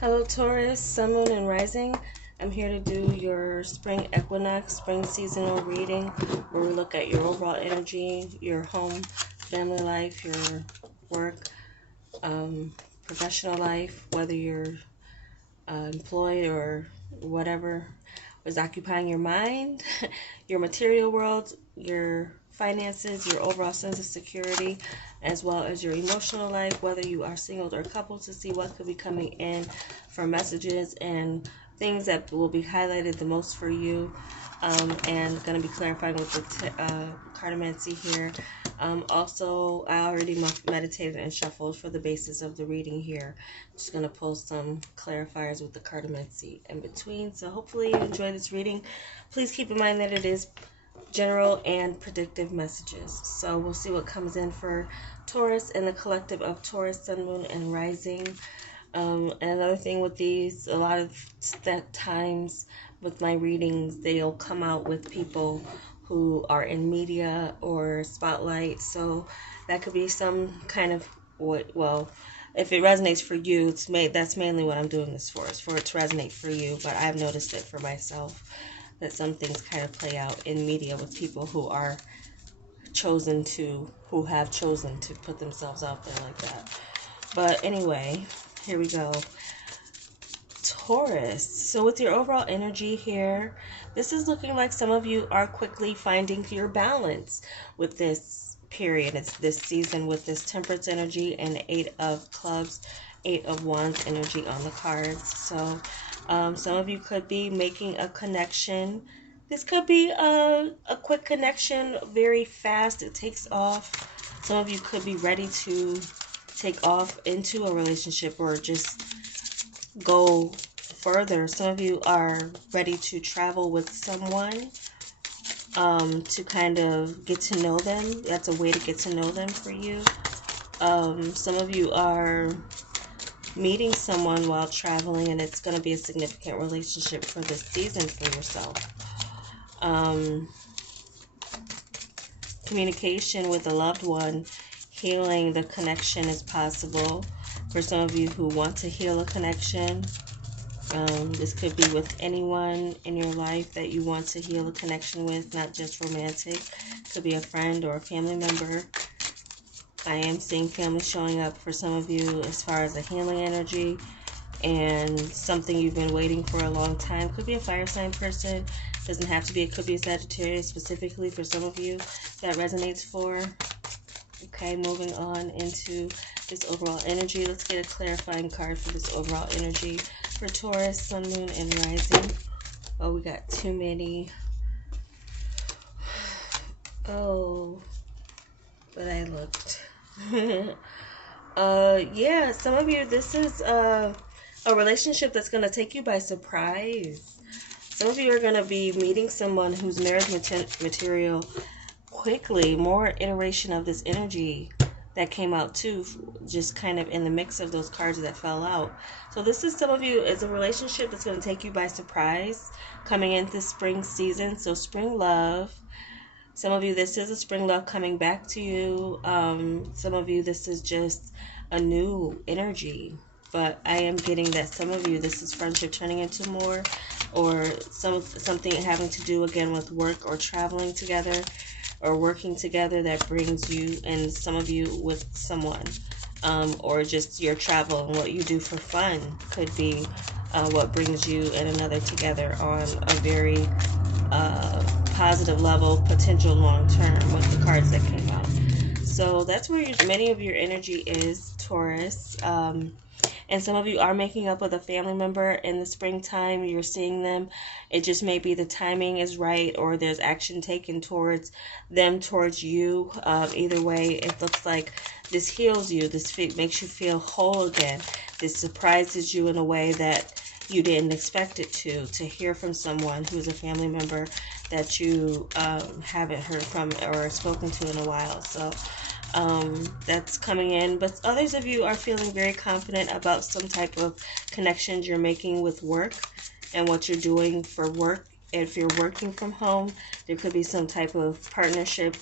Hello Taurus, Sun, Moon, and Rising. I'm here to do your spring equinox, spring seasonal reading where we look at your overall energy, your home, family life, your work, professional life, whether you're employed or whatever is occupying your mind, your material world, your finances, your overall sense of security, as well as your emotional life, whether you are single or coupled, to see what could be coming in for messages and things that will be highlighted the most for you. And going to be clarifying with the cartomancy here. Also, I already meditated and shuffled for the basis of the reading here. Just going to pull some clarifiers with the cartomancy in between. So hopefully you enjoy this reading. Please keep in mind that it is general and predictive messages. So we'll see what comes in for Taurus and the collective of Taurus, Sun, Moon, and Rising. And another thing with these, a lot of times with my readings, they'll come out with people who are in media or spotlight. So that could be some kind of, well, if it resonates for you, that's mainly what I'm doing this for, is for it to resonate for you. But I've noticed it for myself, that some things kind of play out in media with people who have chosen to put themselves out there like that. But anyway, here we go. Taurus. So with your overall energy here, this is looking like some of you are quickly finding your balance with this period. It's this season with this Temperance energy and 8 of Clubs, 8 of Wands energy on the cards. So some of you could be making a connection. This could be a quick connection, very fast. It takes off. Some of you could be ready to take off into a relationship or just go further. Some of you are ready to travel with someone to kind of get to know them. That's a way to get to know them for you. Some of you are meeting someone while traveling, and it's going to be a significant relationship for this season for yourself. Communication with a loved one, healing the connection is possible for some of you who want to heal a connection. This could be with anyone in your life that you want to heal a connection with, not just romantic. Could be a friend or a family member. I am seeing family showing up for some of you as far as a healing energy and something you've been waiting for a long time. Could be a fire sign person. Doesn't have to be. It could be a Sagittarius specifically for some of you that resonates for. Okay, moving on into this overall energy. Let's get a clarifying card for this overall energy for Taurus, Sun, Moon, and Rising. Oh, we got too many. Oh, but I looked. Yeah, some of you, this is a relationship that's going to take you by surprise. Some of you are going to be meeting someone who's marriage material quickly. More iteration of this energy that came out too, just kind of in the mix of those cards that fell out. So this is some of you, is a relationship that's going to take you by surprise coming into this spring season. So spring love. Some of you, this is a spring love coming back to you. Some of you, this is just a new energy. But I am getting that some of you, this is friendship turning into more, or something having to do again with work or traveling together or working together that brings you, and some of you with someone, or just your travel and what you do for fun could be what brings you and another together on a very positive level, potential long term with the cards that came out. So that's where many of your energy is, Taurus. And some of you are making up with a family member in the springtime. You're seeing them. It just may be the timing is right, or there's action taken towards them, towards you. Either way, it looks like this heals you. This makes you feel whole again. This surprises you in a way that you didn't expect it to hear from someone who's a family member that you haven't heard from or spoken to in a while. So that's coming in, but others of you are feeling very confident about some type of connections you're making with work and what you're doing for work. If you're working from home, there could be some type of partnership.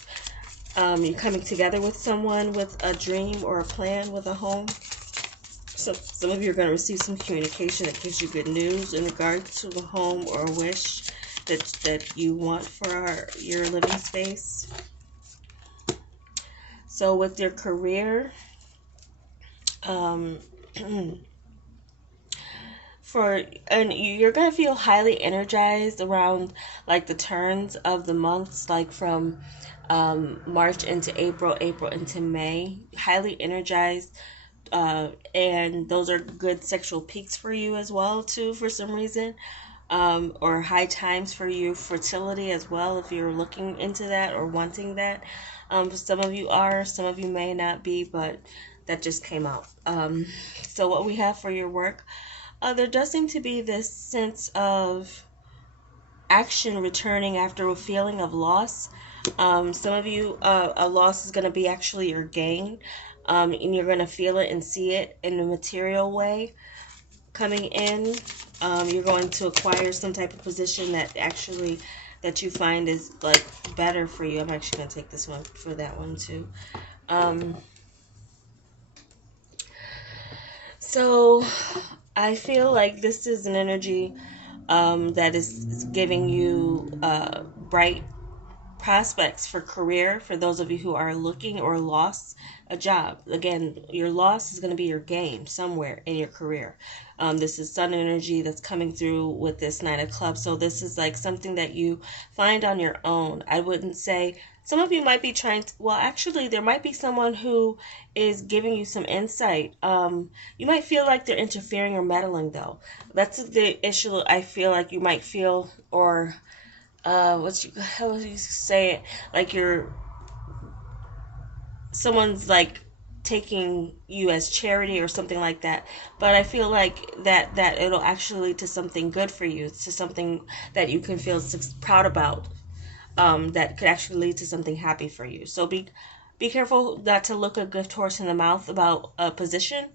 You're coming together with someone with a dream or a plan with a home. some of you are going to receive some communication that gives you good news in regards to the home or a wish that you want for your living space. So with your career, and you're gonna feel highly energized around like the turns of the months, like from March into April, April into May. Highly energized, and those are good sexual peaks for you as well too, for some reason. Or high times for you, fertility as well, if you're looking into that or wanting that. Some of you are, some of you may not be, but that just came out. So what we have for your work, there does seem to be this sense of action returning after a feeling of loss. Some of you, a loss is going to be actually your gain, and you're going to feel it and see it in a material way coming in. You're going to acquire some type of position that you find is like better for you. I'm actually going to take this one for that one too. So I feel like this is an energy that is giving you bright prospects for career for those of you who are looking or lost a job. Again, your loss is going to be your gain somewhere in your career. This is sun energy that's coming through with this Nine of Clubs. So this is like something that you find on your own. I wouldn't say, some of you might be trying to, well, actually, there might be someone who is giving you some insight. You might feel like they're interfering or meddling, though. That's the issue I feel like you might feel, or how would you say it? Like someone's like taking you as charity or something like that. But I feel like that it'll actually lead to something good for you, to something that you can feel proud about. That could actually lead to something happy for you. So be careful not to look a gift horse in the mouth about a position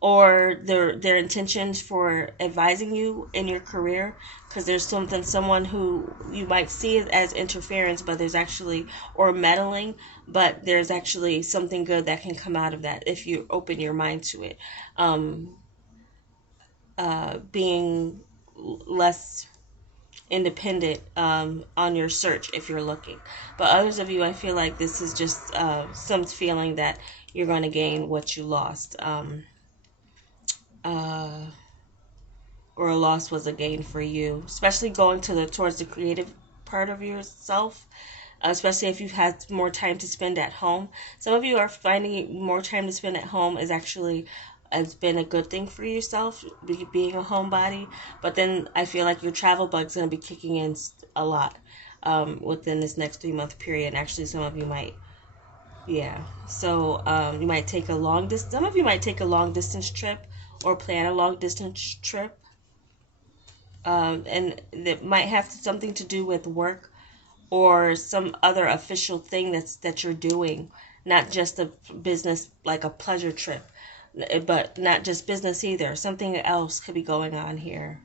or their intentions for advising you in your career, because there's someone who you might see as interference, but there's actually, or meddling, but there's actually something good that can come out of that if you open your mind to it. Being less independent on your search if you're looking. But others of you, I feel like this is just some feeling that you're going to gain what you lost, or a loss was a gain for you, especially going towards the creative part of yourself, especially if you've had more time to spend at home. Some of you are finding more time to spend at home has been a good thing for yourself, being a homebody. But then I feel like your travel bug's going to be kicking in a lot within this next 3-month period. And actually, some of you might, So you might take some of you might take a long distance trip or plan a long distance trip. And that might have something to do with work or some other official thing that you're doing, not just a business, like a pleasure trip. But not just business either. Something else could be going on here.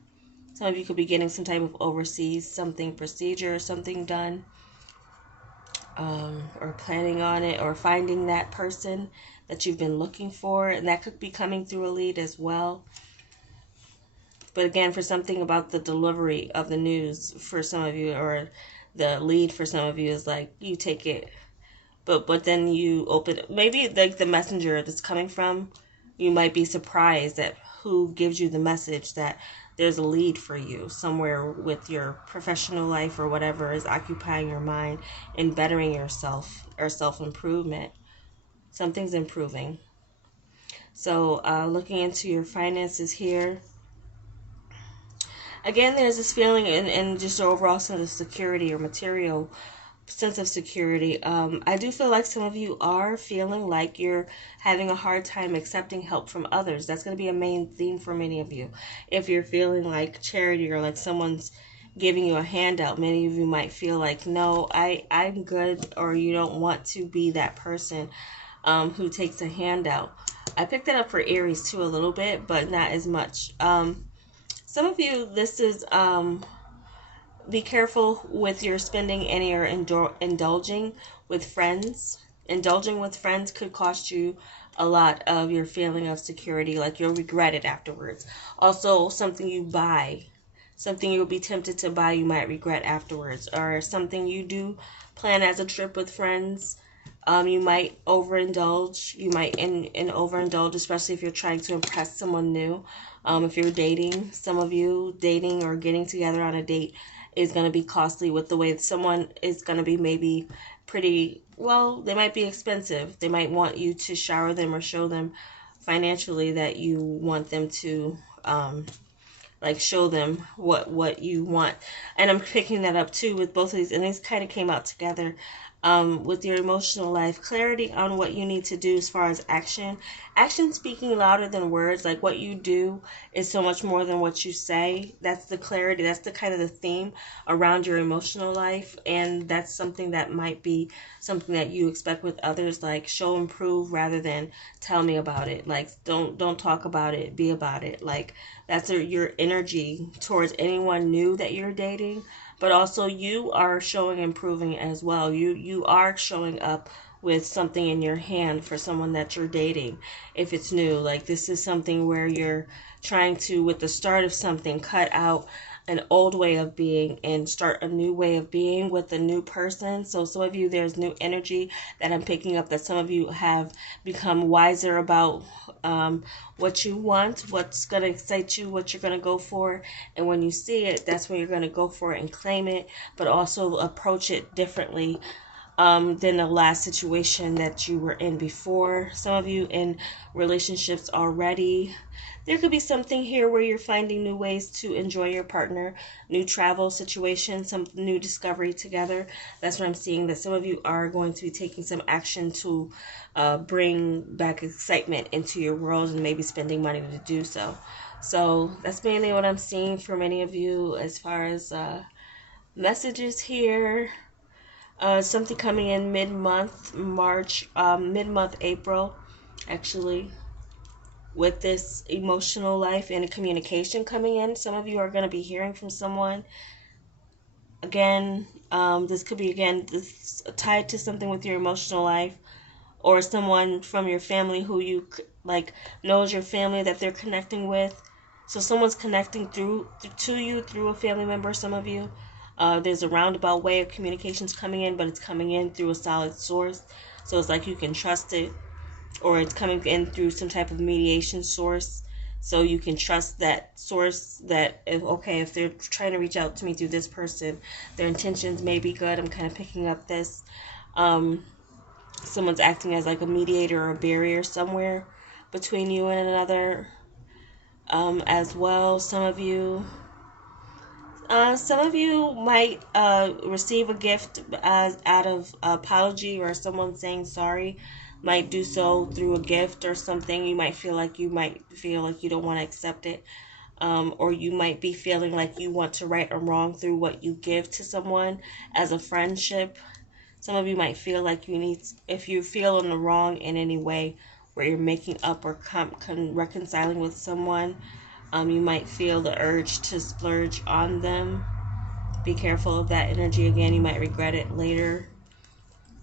Some of you could be getting some type of overseas procedure, something done, or planning on it, or finding that person that you've been looking for, and that could be coming through a lead as well. But again, for something about the delivery of the news for some of you, or the lead for some of you, is like you take it, but then you open it. Maybe like the messenger that's coming from, you might be surprised at who gives you the message that there's a lead for you somewhere with your professional life or whatever is occupying your mind and bettering yourself or self-improvement. Something's improving. So looking into your finances here. Again, there's this feeling and just an overall sense of security or material sense of security. I do feel like some of you are feeling like you're having a hard time accepting help from others. That's going to be a main theme for many of you. If you're feeling like charity or like someone's giving you a handout, many of you might feel like, no, I'm good, or you don't want to be that person who takes a handout. I picked that up for Aries too a little bit, but not as much. Some of you, this is... be careful with your spending and your indulging with friends. Indulging with friends could cost you a lot of your feeling of security, like you'll regret it afterwards. Also, something you buy, something you'll be tempted to buy, you might regret afterwards, or something you do plan as a trip with friends. You might overindulge. You might overindulge, especially if you're trying to impress someone new. If you're dating, some of you dating or getting together on a date is going to be costly with the way that someone is going to be maybe pretty, well, they might be expensive. They might want you to shower them or show them financially that you want them to, like, show them what you want. And I'm picking that up too with both of these, and these kind of came out together. With your emotional life, clarity on what you need to do as far as action speaking louder than words. Like, what you do is so much more than what you say. That's the clarity, that's the kind of the theme around your emotional life, and that's something that might be something that you expect with others, like show and prove rather than tell me about it. Like, don't talk about it, be about it. Like, that's your energy towards anyone new that you're dating. But also, you are showing and proving as well. You are showing up with something in your hand for someone that you're dating. If it's new, like, this is something where you're trying to, with the start of something, cut out an old way of being and start a new way of being with a new person. So some of you, there's new energy that I'm picking up, that some of you have become wiser about what you want, what's going to excite you, what you're going to go for. And when you see it, that's when you're going to go for it and claim it, but also approach it differently than the last situation that you were in before. Some of you in relationships already. There could be something here where you're finding new ways to enjoy your partner, new travel situations, some new discovery together. That's what I'm seeing, that some of you are going to be taking some action to bring back excitement into your world, and maybe spending money to do so. So that's mainly what I'm seeing for many of you as far as messages here. Something coming in mid-month March, mid-month April, actually, with this emotional life and a communication coming in. Some of you are going to be hearing from someone. Again, this could be, again, this tied to something with your emotional life, or someone from your family who you, like, knows your family that they're connecting with. So someone's connecting to you through a family member, some of you. There's a roundabout way of communications coming in, but it's coming in through a solid source. So it's like you can trust it, or it's coming in through some type of mediation source. So you can trust that source, that if they're trying to reach out to me through this person, their intentions may be good. I'm kind of picking up this. Someone's acting as like a mediator or a barrier somewhere between you and another as well. Some of you might receive a gift out of apology, or someone saying sorry. Might do so through a gift or something. You might feel like you don't want to accept it. Or you might be feeling like you want to right or wrong through what you give to someone as a friendship. Some of you might feel like if you feel in the wrong in any way, where you're making up or reconciling with someone, you might feel the urge to splurge on them. Be careful of that energy. Again, you might regret it later.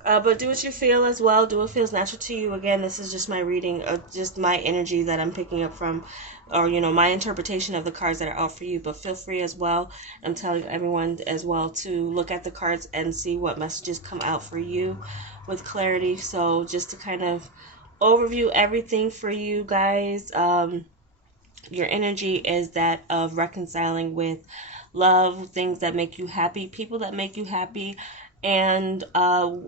But do what you feel as well. Do what feels natural to you. Again, this is just my reading, just my energy that I'm picking up from, or, my interpretation of the cards that are out for you. But feel free as well. I'm telling everyone as well to look at the cards and see what messages come out for you with clarity. So just to kind of overview everything for you guys, your energy is that of reconciling with love, things that make you happy, people that make you happy, and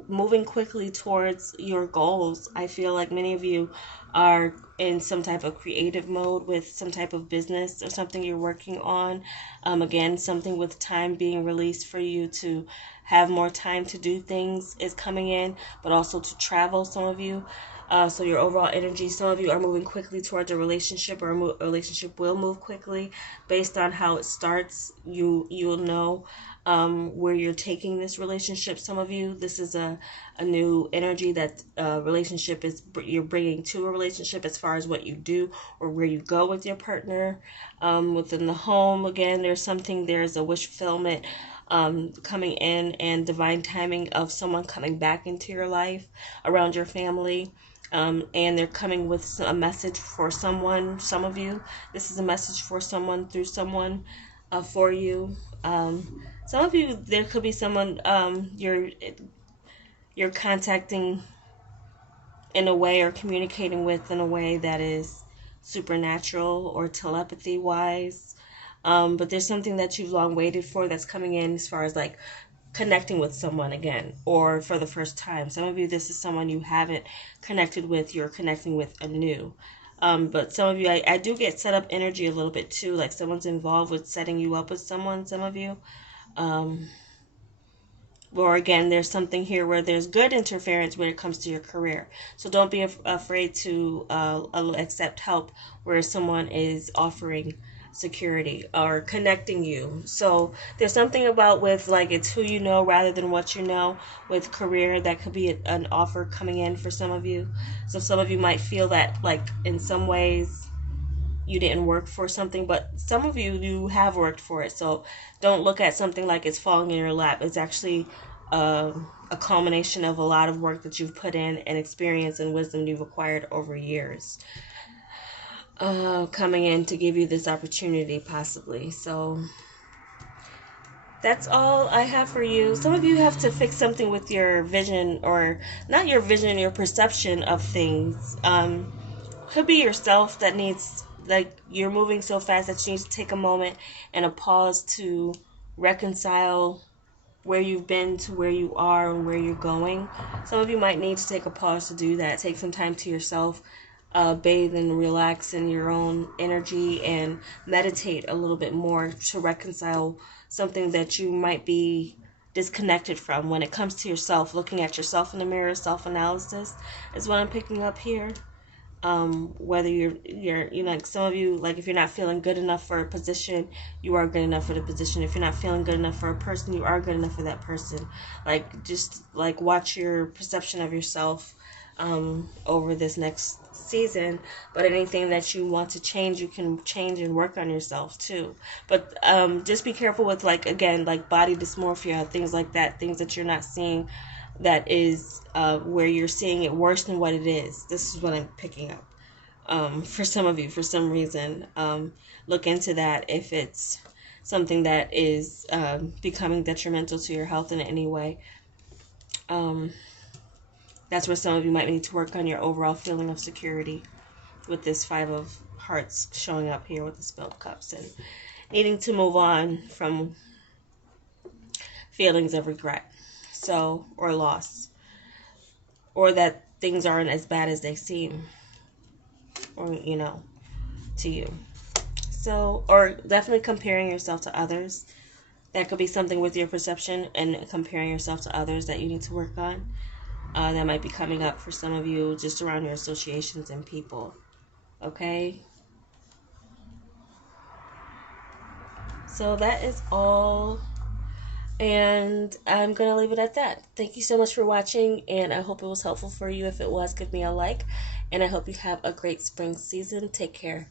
moving quickly towards your goals. I feel like many of you are in some type of creative mode with some type of business or something you're working on. Again, something with time being released for you to have more time to do things is coming in, but also to travel, some of you. So your overall energy, some of you are moving quickly towards a relationship, or a relationship will move quickly based on how it starts. You'll know where you're taking this relationship. Some of you, this is a new energy that relationship is you're bringing to a relationship, as far as what you do or where you go with your partner. Within the home, again, there's a wish fulfillment coming in, and divine timing of someone coming back into your life around your family. and they're coming with a message for someone. Some of you, this is a message for someone through someone for you. Some of you, there could be someone you're contacting in a way or communicating with in a way that is supernatural or telepathy wise. But there's something that you've long waited for that's coming in as far as like connecting with someone again or for the first time. Some of you, this is someone you haven't connected with, you're connecting with anew. But some of you, I do get set up energy a little bit too, like someone's involved with setting you up with someone, some of you. Or again, there's something here where there's good interference when it comes to your career. So don't be afraid to accept help where someone is offering security or connecting you. So there's something about with like it's who you know rather than what you know with career that could be an offer coming in for some of you. So some of you might feel that like in some ways you didn't work for something, but some of you have worked for it. So don't look at something like it's falling in your lap. It's actually a culmination of a lot of work that you've put in and experience and wisdom you've acquired over years. Coming in to give you this opportunity possibly. So that's all I have for you. Some of you have to fix something with your vision, or not your vision, your perception of things. Could be yourself that needs, like you're moving so fast that you need to take a moment and a pause to reconcile where you've been to where you are and where you're going. Some of you might need to take a pause to do that. Take some time to yourself. Bathe and relax in your own energy and meditate a little bit more to reconcile something that you might be disconnected from when it comes to yourself. Looking at yourself in the mirror, self-analysis is what I'm picking up here. Whether you're like some of you, like if you're not feeling good enough for a position, you are good enough for the position. If you're not feeling good enough for a person, you are good enough for that person. Like just like watch your perception of yourself over this next season. But anything that you want to change, you can change and work on yourself too. But just be careful with like, again, like body dysmorphia, things like that, things that you're not seeing, that is where you're seeing it worse than what it is. This is what I'm picking up for some of you. For some reason, look into that if it's something that is becoming detrimental to your health in any way. That's where some of you might need to work on your overall feeling of security with this 5 of Hearts showing up here with the Spilled Cups, and needing to move on from feelings of regret, so, or loss, or that things aren't as bad as they seem, or to you. So, or definitely comparing yourself to others. That could be something with your perception and comparing yourself to others that you need to work on. That might be coming up for some of you just around your associations and people. Okay? So that is all. And I'm going to leave it at that. Thank you so much for watching, and I hope it was helpful for you. If it was, give me a like. And I hope you have a great spring season. Take care.